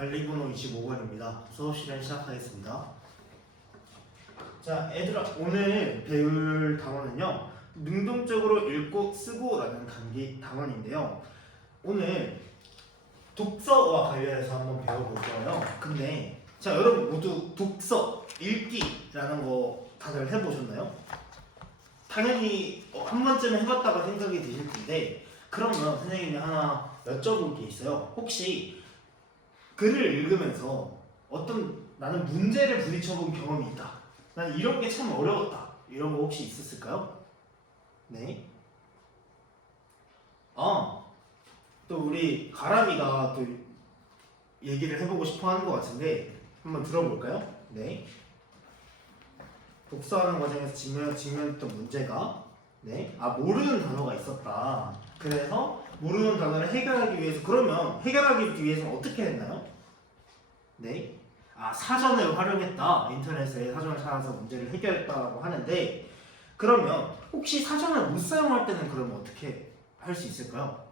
관리번호 25번입니다. 수업 시간 시작하겠습니다. 자, 얘들아, 오늘 배울 단어는요, 능동적으로 읽고 쓰고라는 단원인데요. 오늘 독서와 관련해서 한번 배워볼 거예요. 근데 자, 여러분 모두 독서, 읽기라는 거 다들 해보셨나요? 당연히 한 번쯤은 해봤다고 생각이 드실 텐데, 그러면 선생님이 하나 여쭤볼 게 있어요. 혹시 글을 읽으면서 나는 문제를 부딪혀본 경험이 있다, 난 이런 게 참 어려웠다, 이런 거 혹시 있었을까요? 네. 또 우리 가람이가 또 얘기를 해보고 싶어 하는 것 같은데 한번 들어볼까요? 네. 독서하는 과정에서 직면했던 문제가, 네, 모르는 단어가 있었다. 그래서 모르는 단어를 해결하기 위해서, 그러면 해결하기 위해서는 어떻게 했나요? 네, 사전을 활용했다. 인터넷에 사전을 찾아서 문제를 해결했다고 하는데, 그러면 혹시 사전을 못 사용할 때는 그러면 어떻게 할 수 있을까요?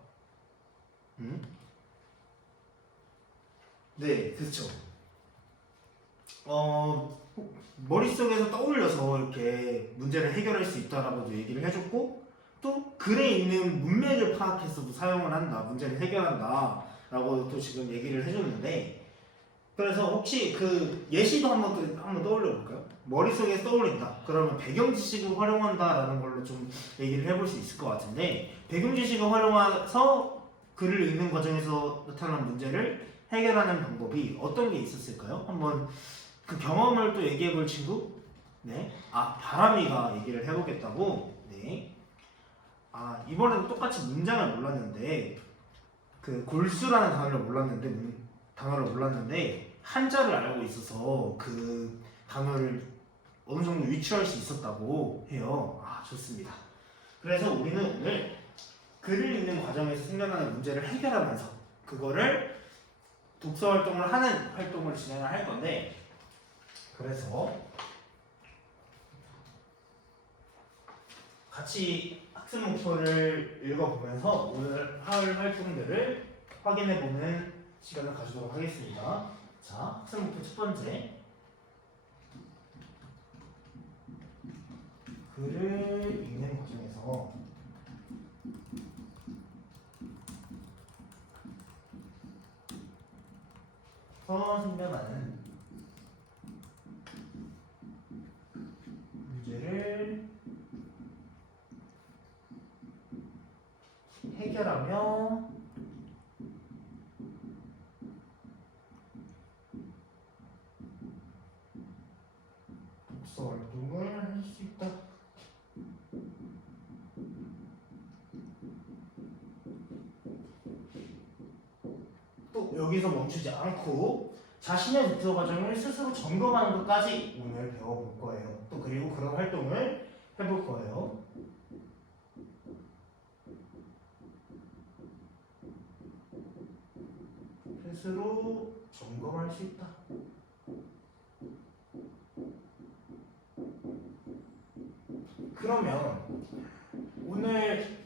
네, 그렇죠. 머릿속에서 떠올려서 이렇게 문제를 해결할 수 있다라고도 얘기를 해줬고, 또 글에 있는 문맥을 파악해서도 사용을 한다, 문제를 해결한다 라고 또 지금 얘기를 해줬는데, 그래서 혹시 그 예시도 한번 떠올려 볼까요? 머릿속에 떠올린다, 그러면 배경 지식을 활용한다라는 걸로 좀 얘기를 해볼 수 있을 것 같은데, 배경 지식을 활용해서 글을 읽는 과정에서 나타난 문제를 해결하는 방법이 어떤 게 있었을까요? 한번 그 경험을 또 얘기해 볼 친구? 네. 바람이가 얘기를 해보겠다고? 네. 이번에도 똑같이 문장을 몰랐는데, 그 골수라는 단어를 몰랐는데 한자를 알고 있어서 그 단어를 어느 정도 유추할 수 있었다고 해요. 좋습니다. 그래서 우리는 오늘 글을 읽는 과정에서 생겨나는 문제를 해결하면서 그거를 독서 활동을 하는 활동을 진행을 할 건데, 그래서 같이 학습 목표를 읽어보면서 오늘 할 활동들을 확인해보는 시간을 가지도록 하겠습니다. 자, 학습 목표 첫 번째, 글을 읽는 과정에서 생겨나는 문제를 해결하며 독서 활동을 할 수 있다. 또 여기서 멈추지 않고 자신의 독서 과정을 스스로 점검하는 것까지 오늘 배워볼 거예요. 또 그리고 그런 활동을 해볼 거예요. 스스로 점검할 수 있다. 그러면 오늘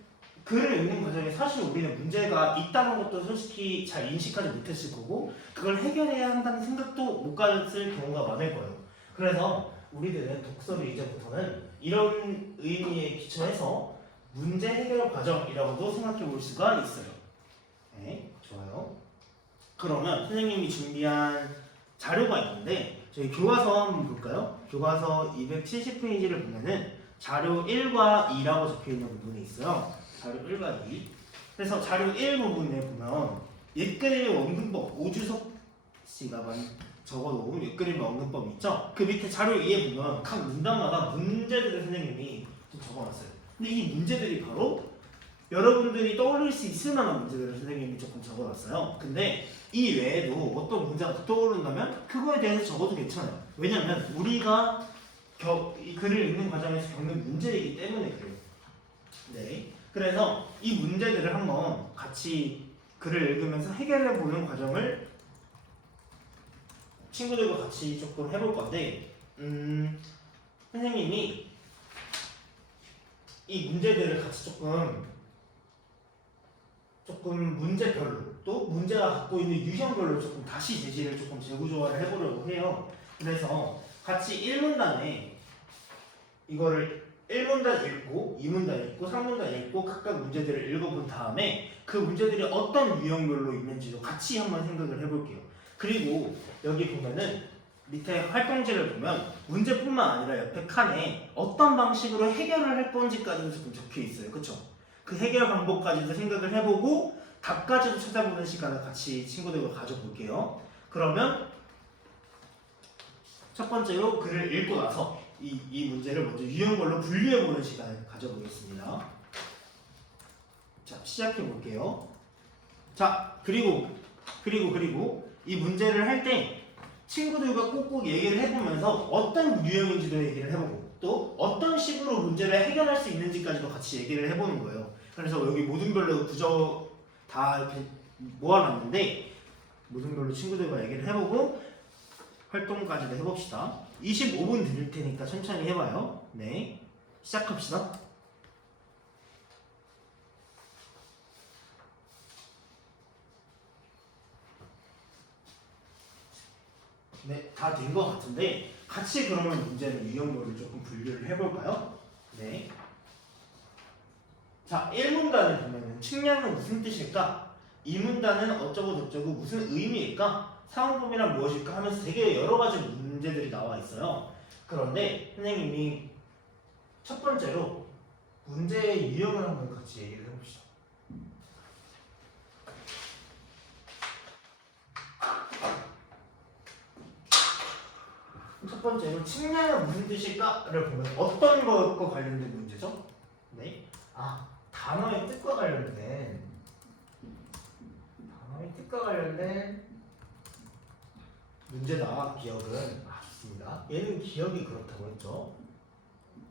글을 읽는 과정에 사실 우리는 문제가 있다는 것도 솔직히 잘 인식하지 못했을 거고, 그걸 해결해야 한다는 생각도 못 가졌을 경우가 많을 거예요. 그래서 우리들은 독서를 이제부터는 이런 의미에 기초해서 문제 해결 과정이라고도 생각해 볼 수가 있어요. 네, 좋아요. 그러면 선생님이 준비한 자료가 있는데 저희 교과서 한번 볼까요? 교과서 270페이지를 보면은 자료 1과 2라고 적혀있는 부분이 있어요. 자료 1과 2. 그래서 자료 1 부분에 보면 옛그림 원근법, 오주석 씨가 적어놓은 옛그림 원근법 있죠? 그 밑에 자료 2에 보면 각 문단마다 문제들을 선생님이 좀 적어놨어요. 근데 이 문제들이 바로 여러분들이 떠올릴 수 있을 만한 문제들을 선생님이 조금 적어놨어요. 근데 이 외에도 어떤 문제가 떠오른다면 그거에 대해서 적어도 괜찮아요. 왜냐면 우리가 이 글을 읽는 과정에서 겪는 문제이기 때문에 그래요. 네. 그래서 이 문제들을 한번 같이 글을 읽으면서 해결해보는 과정을 친구들과 같이 조금 해볼 건데, 선생님이 이 문제들을 같이 조금 조금 문제별로 또 문제가 갖고 있는 유형별로 조금 다시 제시를 조금 재구조화를 해보려고 해요. 그래서 같이 1문단에 이거를 1문단 읽고 2문단 읽고 3문단 읽고 각각 문제들을 읽어본 다음에 그 문제들이 어떤 유형별로 있는지도 같이 한번 생각을 해볼게요. 그리고 여기 보면은 밑에 활동지를 보면 문제뿐만 아니라 옆에 칸에 어떤 방식으로 해결을 할 건지까지도 조금 적혀 있어요. 그쵸? 그 해결 방법까지도 생각을 해보고 답까지도 찾아보는 시간을 같이 친구들과 가져볼게요. 그러면 첫 번째로 글을 읽고 나서 이 문제를 먼저 유형별로 분류해보는 시간을 가져보겠습니다. 자, 시작해볼게요. 자, 그리고 이 문제를 할 때 친구들과 꼭꼭 얘기를 해보면서 어떤 유형인지도 얘기를 해보고 또 어떤 식으로 문제를 해결할 수 있는지까지도 같이 얘기를 해보는 거예요. 그래서 여기 모둠별로 구조 다 이렇게 모아놨는데 모둠별로 친구들과 얘기를 해보고 활동까지도 해봅시다. 25분 드릴 테니까 천천히 해봐요. 네, 시작합시다. 네, 다 된 것 같은데 같이 그러면 문제는 유형별로 조금 분류를 해볼까요? 네. 자, 1문단을 보면은 측량은 무슨 뜻일까? 2문단은 어쩌고 저쩌고 무슨 의미일까? 사용법이란 무엇일까? 하면서 되게 여러 가지 문제들이 나와 있어요. 그런데 선생님이 첫 번째로 문제의 유형을 한번 같이 얘기를 해봅시다. 첫 번째로 측량은 무슨 뜻일까를 보면 어떤 것과 관련된 문제죠? 네. 단어의 뜻과 관련된 문제다. 기억은 좋습니다. 얘는 기억이 그렇다고 했죠.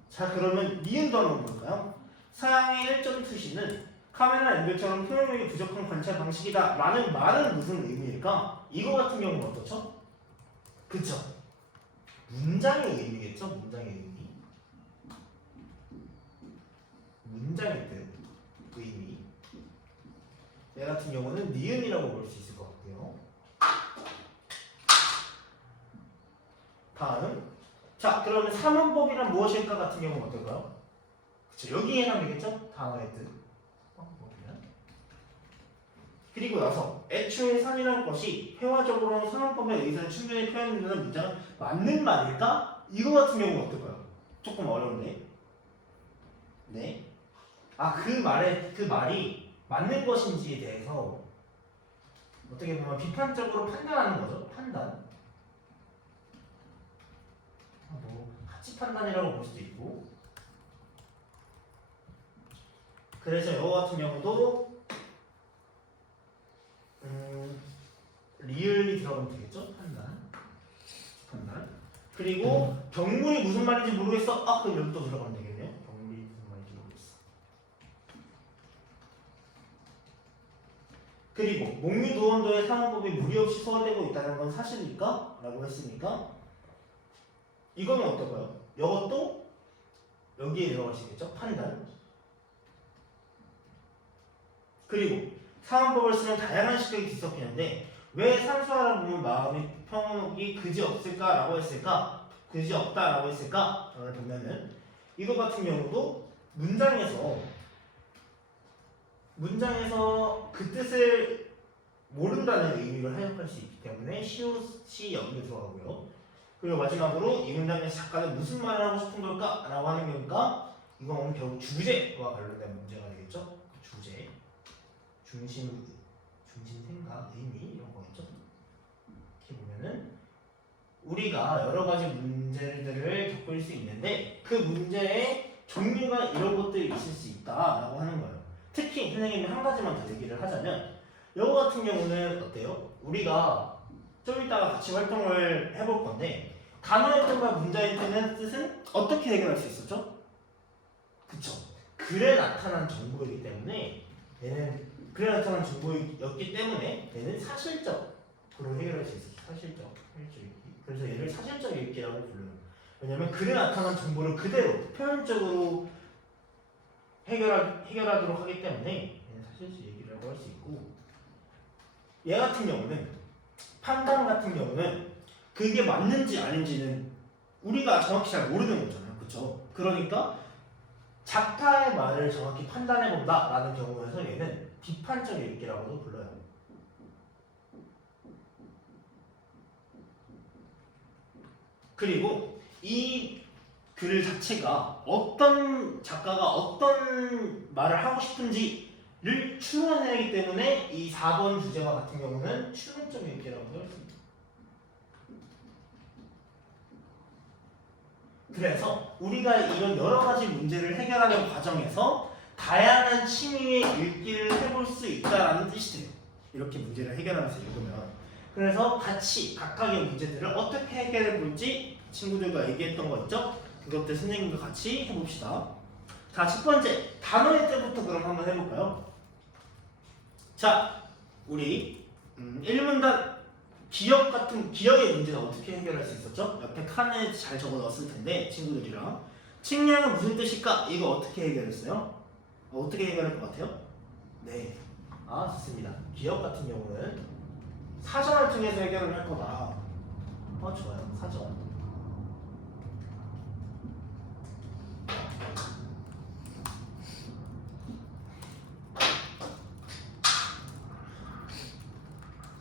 자, 그러면 니은도 한번 볼까요? 사양의 1점 투시는 카메라 앵글처럼 표현력이 부족한 관찰 방식이다. 말은 무슨 의미일까? 이거 같은 경우는 어떻죠? 그쵸? 문장의 의미겠죠? 문장의 의미. 문장의 뜻, 의미. 얘 같은 경우는 니은이라고 볼 수 있을 것 같고요. 다음. 자, 그러면 삼원법이란 무엇일까 같은 경우는 어떨까요? 그쵸, 여기에 해당되겠죠? 단어의 뜻. 그리고 나서 애초에 산이라는 것이 회화적으로는 상황법에 의사를 충분히 표현되는 문장은 맞는 말일까? 이거 같은 경우는 어떨까요? 조금 어려운데. 네. 그 말이 맞는 것인지에 대해서 어떻게 보면 비판적으로 판단하는 거죠. 판단. 가치 판단이라고 볼 수도 있고. 그래서 이거 같은 경우도 리을이 들어가면 되겠죠? 판단. 그리고 경물이 무슨 말인지 모르겠어? 그럼 여기 또 들어가면 되겠네요. 경물이 무슨 말인지 모르겠어. 그리고 목유도원도의 상호법이 무리 없이 소화되고 있다는 건 사실일까? 라고 했으니까 이거는 어떨까요? 이것도 여기에 들어갈 수 있겠죠? 판단. 그리고 상황법을 쓰면 다양한 시각이 뒤섞이는데 왜 상수하다 보면 마음의 평온이 그지 없을까라고 했을까? 그지 없다라고 했을까? 라고 보면은 이거 같은 경우도 문장에서 그 뜻을 모른다는 의미를 해석할 수 있기 때문에 시옷이 여기로 들어가고요. 그리고 마지막으로 이 문장에서 작가는 무슨 말을 하고 싶은 걸까? 라고 하는 경우가 이건 결국 주제와 관련된 문제가 되겠죠? 주제, 중심 생각, 의미 이런 거겠죠? 이렇게 보면은 우리가 여러 가지 문제들을 겪을 수 있는데 그 문제의 종류가 이런 것들이 있을 수 있다라고 하는 거예요. 특히 선생님이 한 가지만 더 얘기를 하자면 이거 같은 경우는 어때요? 우리가 좀 이따가 같이 활동을 해볼 건데 단어의 뜻과 문장의 뜻은 어떻게 해결할 수 있었죠? 그쵸? 글에 나타난 정보이기 때문에 얘는 글에 나타난 정보였기 때문에 얘는 사실적으로 해결할 수 있었죠. 사실적 읽기. 그래서 얘를 사실적 읽기라고 불러요. 왜냐면 글에 나타난 정보를 그대로 표현적으로 해결하도록 하기 때문에 얘는 사실적 얘기라고 할 수 있고 거고, 얘 같은 경우는 판단 같은 경우는 그게 맞는지 아닌지는 우리가 정확히 잘 모르는 거잖아요. 그렇죠? 그러니까 작가의 말을 정확히 판단해 본다라는 경우에서 얘는 비판적 읽기라고도 불러요. 그리고 이 글 자체가 어떤 작가가 어떤 말을 하고 싶은지를 추론해내기 때문에 이 4번 주제와 같은 경우는 추론적 읽기라고 할 수 있습니다. 그래서 우리가 이런 여러 가지 문제를 해결하는 과정에서 다양한 취미의 읽기를 해볼 수 있다라는 뜻이 돼요. 이렇게 문제를 해결하면서 읽으면. 그래서 같이 각각의 문제들을 어떻게 해결해 볼지 친구들과 얘기했던 거 있죠? 그것들 선생님과 같이 해봅시다. 자, 첫 번째 단어의 때부터 그럼 한번 해볼까요? 자, 우리 1문단 기억의 문제는 어떻게 해결할 수 있었죠? 옆에 칸에 잘 적어 넣었을 텐데 친구들이랑 측량은 무슨 뜻일까? 이거 어떻게 해결했어요? 어떻게 해결할 것 같아요? 네, 좋습니다. 기억 같은 경우는 사전을 통해서 해결을 할 거다. 좋아요. 사전.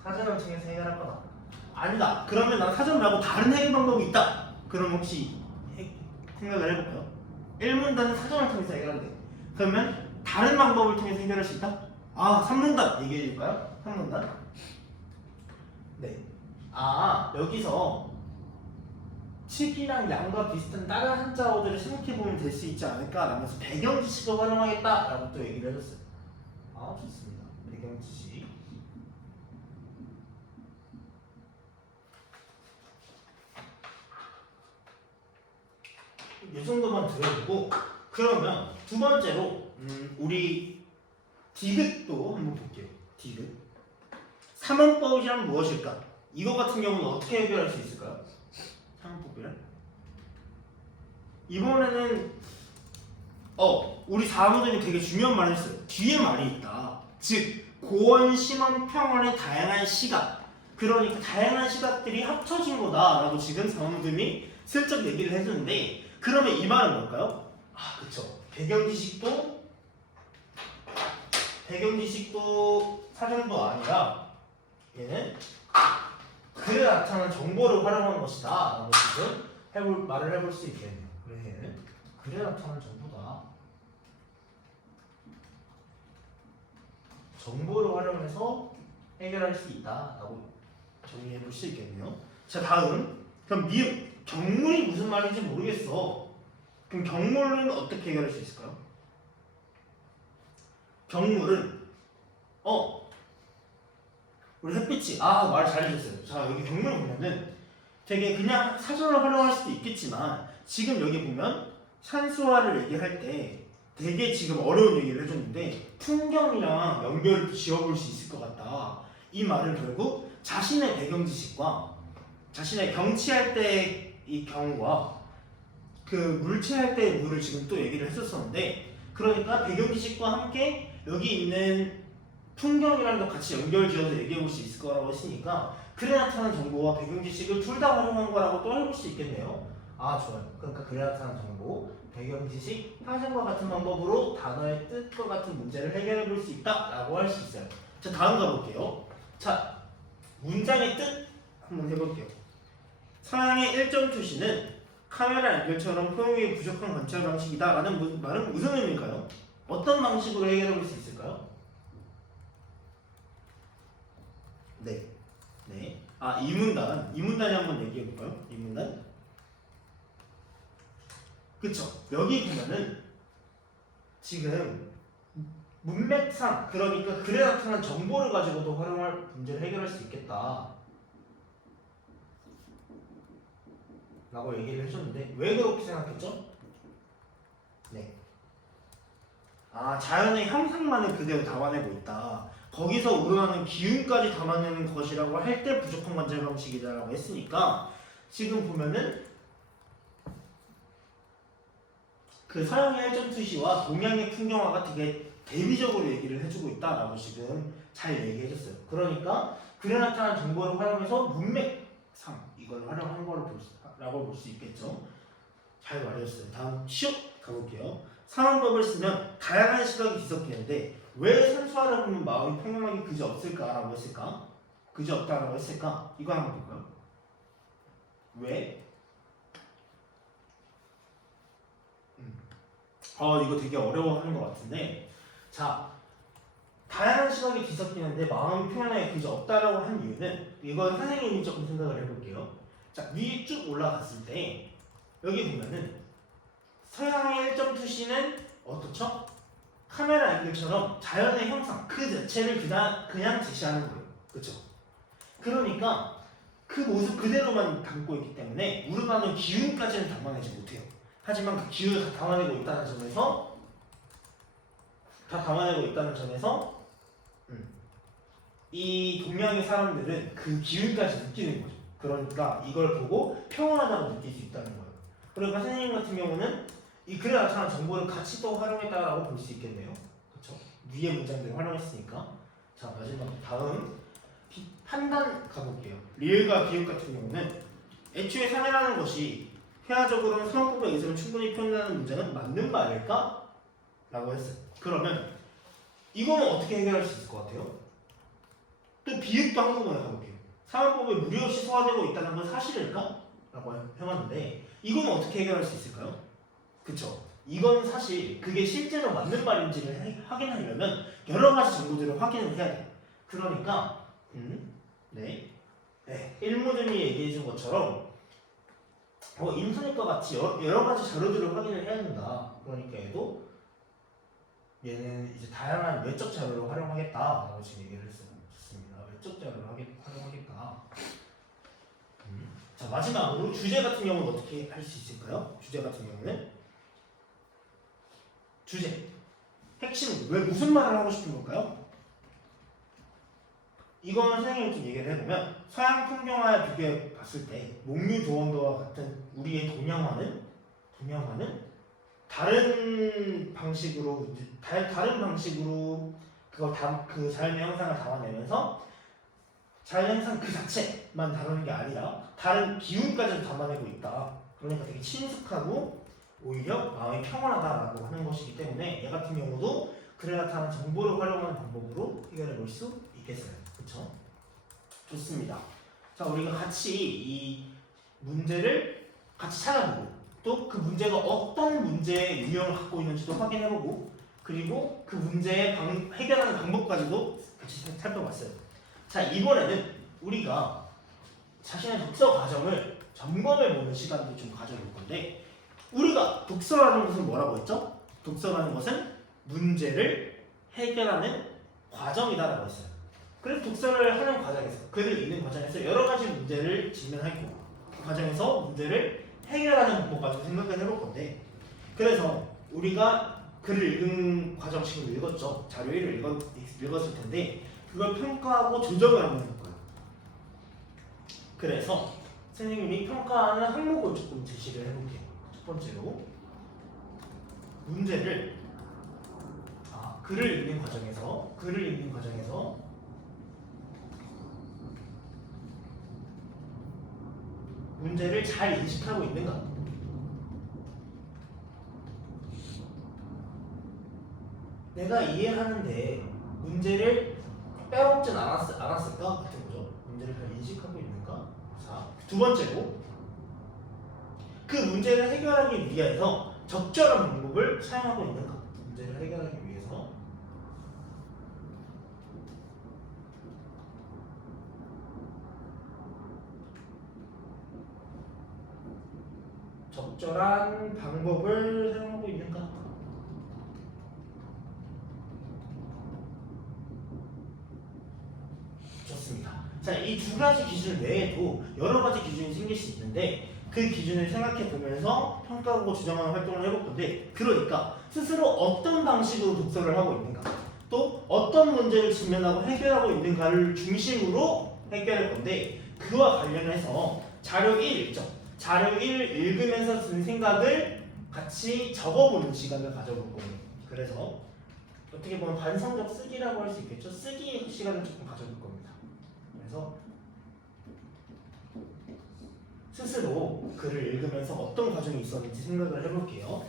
사전을 통해서 해결할 거다. 아니다. 그러면 난 사전 말고 다른 해결 방법이 있다. 그럼 혹시 생각을 해볼까요? 1문단은 사전을 통해서 해결한대. 그러면 다른 방법을 통해서 해결할 수 있다? 3문단 얘기해 줄까요? 3문단. 네. 여기서 측이랑 양과 비슷한 다른 한자어들을 생각해보면 될 수 있지 않을까 라면서 배경지식을 활용하겠다 라고 또 얘기를 해줬어요. 좋습니다. 배경지식. 이 정도만 들어보고, 그러면 두 번째로 우리 디귿도 한번 볼게요. 디귿. 3원법이란 무엇일까? 이거 같은 경우는 어떻게 해결할 수 있을까요? 3원법이란? 이번에는 우리 4문단이 되게 중요한 말을 했어요. 뒤에 말이 있다. 즉 고원, 심원, 평원의 다양한 시각, 그러니까 다양한 시각들이 합쳐진 거다라고 지금 4문단이 슬쩍 얘기를 해주는데, 그러면 이 말은 뭘까요? 그쵸. 배경지식도 사전도 아니라 얘는 글에 나타난 정보를 활용한 것이다 라고 지금 말을 해볼 수 있겠네요. 그래서 얘는 글에 나타난 정보다. 정보를 활용해서 해결할 수 있다 라고 정리해 볼 수 있겠네요. 자, 다음. 그럼 미음. 경물이 무슨 말인지 모르겠어. 그럼 경물은 어떻게 해결할 수 있을까요? 경물은 우리 햇빛이 말 잘해줬어요. 자, 여기 경물 보면은 되게 그냥 사전을 활용할 수도 있겠지만 지금 여기 보면 산수화를 얘기할 때 되게 지금 어려운 얘기를 해줬는데 풍경이랑 연결을 지어볼 수 있을 것 같다. 이 말은 결국 자신의 배경 지식과 자신의 경치할 때의 이 경우와 그 물체할 때의 물을 지금 또 얘기를 했었었는데, 그러니까 배경 지식과 함께 여기 있는 풍경이랑도 같이 연결지어서 얘기해 볼 수 있을 거라고 했으니까 글에 나타난 정보와 배경 지식을 둘 다 활용한 거라고 또 해볼 수 있겠네요. 좋아요. 그러니까 글에 나타난 정보, 배경 지식, 상생과 같은 방법으로 단어의 뜻과 같은 문제를 해결해 볼 수 있다라고 할 수 있어요. 자, 다음 가볼게요. 자, 문장의 뜻 한번 해볼게요. 서양의 1점 표시는 카메라 연결처럼 포용이 부족한 관찰 방식이다 라는 말은 무슨 의미일까요? 어떤 방식으로 해결해 볼 수 있을까요? 네. 이문단이 한번 얘기해 볼까요? 이문단. 그쵸. 여기 보면은 지금 문맥상, 그러니까 글에 나타난 정보를 가지고도 활용할 문제를 해결할 수 있겠다 라고 얘기를 해줬는데, 왜 그렇게 생각했죠? 네. 자연의 형상만을 그대로 담아내고 있다. 거기서 우러나는 기운까지 담아내는 것이라고 할 때 부족한 관찰 방식이다라고 했으니까, 지금 보면은 그 서양의 1점 투시와 동양의 풍경화가 되게 대비적으로 얘기를 해주고 있다라고 지금 잘 얘기해줬어요. 그러니까 글에 나타난 정보를 활용해서 문맥상 이걸 활용한 거를 라고 볼 수 있겠죠. 잘 말해줬어요. 다음 시옷 가볼게요. 상황법을 쓰면 다양한 시각이 뒤섞이는데 왜 산수하다 보면 마음이 평온하게 그지없을까라고 했을까? 그지없다라고 했을까? 이거 한번 볼까요? 왜? 이거 되게 어려워하는 것 같은데, 자, 다양한 시각이 뒤섞이는데 마음이 평온하게 그지없다라고 한 이유는, 이건 선생님이 조금 생각을 해볼게요. 자, 위에 쭉 올라갔을 때 여기 보면은 서양의 1점 투시는 어떻죠? 카메라 앵글처럼 자연의 형상 그 자체를 그냥 제시하는 거예요. 그렇죠? 그러니까 그 모습 그대로만 담고 있기 때문에 우러나는 기운까지는 담아내지 못해요. 하지만 그 기운을 다 담아내고 있다는 점에서 이 동양의 사람들은 그 기운까지 느끼는 거죠. 그러니까 이걸 보고 평온하다고 느낄 수 있다는 거예요. 그러니까 선생님 같은 경우는 이 글에 나타난 정보를 같이 또 활용했다라고 볼 수 있겠네요. 그렇죠? 위의 문장들을 활용했으니까. 자, 마지막 다음 판단 가볼게요. 리을과 비읍 같은 경우는 애초에 사내라는 것이 회화적으로는 상황법의 의사를 충분히 표현하는 문장은 맞는 말일까? 라고 했어요. 그러면 이거는 어떻게 해결할 수 있을 것 같아요? 또 비읍도 한꺼번에 가볼게요. 상황법에 무리 없이 소화되고 있다는 건 사실일까? 라고 해봤는데 이거는 어떻게 해결할 수 있을까요? 그쵸? 이건 사실 그게 실제로 맞는 말인지를 확인하려면 여러 가지 정보들을 확인을 해야 돼요. 그러니까 네, 일모님이 얘기해준 것처럼 인터넷과 같이 여러 가지 자료들을 확인을 해야 된다. 그러니까 얘는 이제 다양한 외적 자료를 활용하겠다라고 지금 얘기를 했어요. 좋습니다. 외적 자료를 활용하겠다. 자, 마지막으로 주제 같은 경우는 어떻게 할 수 있을까요? 주제 같은 경우는 주제 핵심은 왜 무슨 말을 하고 싶은 걸까요? 이거는 선생님이 좀 얘기를 해보면 서양 풍경화에 비교해 봤을 때 목류도원도와 같은 우리의 동양화는 다른 방식으로 그 자연의 형상을 담아내면서 자연의 형상 그 자체만 다루는 게 아니라 다른 기운까지 담아내고 있다. 그러니까 되게 친숙하고 오히려 마음이 평온하다라고 하는 것이기 때문에 얘 같은 경우도 글에 나타난 정보를 활용하는 방법으로 해결해 볼 수 있겠어요. 그렇죠? 좋습니다. 자, 우리가 같이 이 문제를 같이 찾아보고 또 그 문제가 어떤 문제의 유형을 갖고 있는지도 확인해보고 그리고 그 문제의 해결하는 방법까지도 같이 살펴봤어요. 자, 이번에는 우리가 자신의 독서 과정을 점검해보는 시간도 좀 가져볼 건데 우리가 독서라는 것은 뭐라고 했죠? 독서라는 것은 문제를 해결하는 과정이다라고 했어요. 그래서 독서를 하는 과정에서 글을 읽는 과정에서 여러 가지 문제를 직면하고 그 과정에서 문제를 해결하는 방법까지 생각을 해볼 건데 그래서 우리가 글을 읽은 과정 지금 읽었죠. 자료 1을 읽었을 텐데 그걸 평가하고 조정을 하는 거예요. 그래서 선생님이 평가하는 항목을 조금 제시를 해볼게요. 첫 번째로 문제를 글을 읽는 과정에서 문제를 잘 인식하고 있는가? 내가 이해하는데 문제를 빼먹진 않았을까? 같은 거죠. 문제를 잘 인식하고 있는가? 자, 두 번째로 그 문제를 해결하기 위해서 적절한 방법을 사용하고 있는가? 문제를 해결하기 위해서 적절한 방법을 사용하고 있는가? 좋습니다. 자, 이 두 가지 기준 외에도 여러 가지 기준이 생길 수 있는데 그 기준을 생각해 보면서 평가하고 조정하는 활동을 해볼 건데 그러니까 스스로 어떤 방식으로 독서를 하고 있는가 또 어떤 문제를 직면하고 해결하고 있는가를 중심으로 해결할 건데 그와 관련해서 자료 1 읽죠. 자료 1을 읽으면서 든 생각을 같이 적어보는 시간을 가져볼 거예요. 그래서 어떻게 보면 반성적 쓰기라고 할 수 있겠죠. 쓰기 시간을 조금 가져볼 겁니다. 그래서 스스로 글을 읽으면서 어떤 과정이 있었는지 생각을 해볼게요.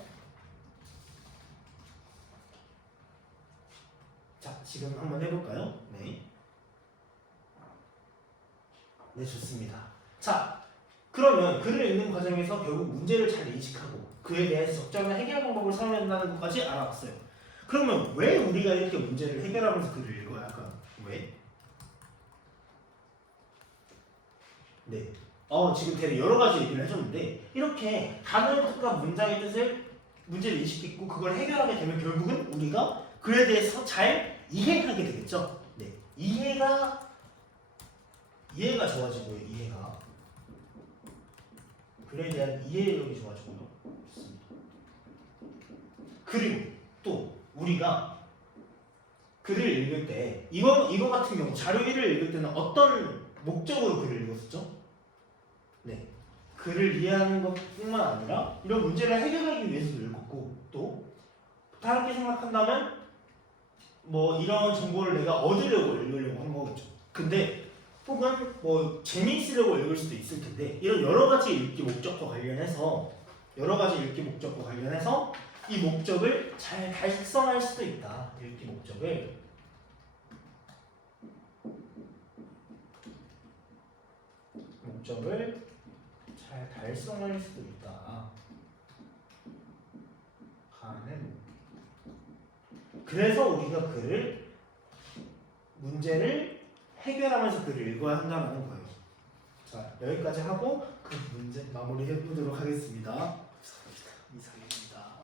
자, 지금 한번 해볼까요? 네. 네, 좋습니다. 자, 그러면 글을 읽는 과정에서 결국 문제를 잘 인식하고 그에 대해서 적절한 해결 방법을 사용한다는 것까지 알아봤어요. 그러면 왜 우리가 이렇게 문제를 해결하면서 글을 읽어야 할까요? 왜? 네. 지금 되게 여러 가지 얘기를 해줬는데 이렇게 단어과 문장의 뜻을 문제를 인식했고 그걸 해결하게 되면 결국은 우리가 글에 대해서 잘 이해하게 되겠죠. 네. 이해가 좋아지고요. 이해가 글에 대한 이해력이 좋아지고요. 좋습니다. 그리고 또 우리가 글을 읽을 때 이거 같은 경우 자료 1을 읽을 때는 어떤 목적으로 글을 읽었었죠? 네. 글을 이해하는 것뿐만 아니라 이런 문제를 해결하기 위해서도 읽었고 또 다르게 생각한다면 뭐 이런 정보를 내가 얻으려고 읽으려고 한 거겠죠. 근데 혹은 뭐 재미있으려고 읽을 수도 있을 텐데 이런 여러 가지 읽기 목적과 관련해서 이 목적을 잘 달성할 수도 있다. 읽기 목적을 잘 달성할 수도 있다. 그래서 우리가 문제를 해결하면서 글을 읽어야 한다는 거예요. 자, 여기까지 하고 그 문제 마무리해 보도록 하겠습니다.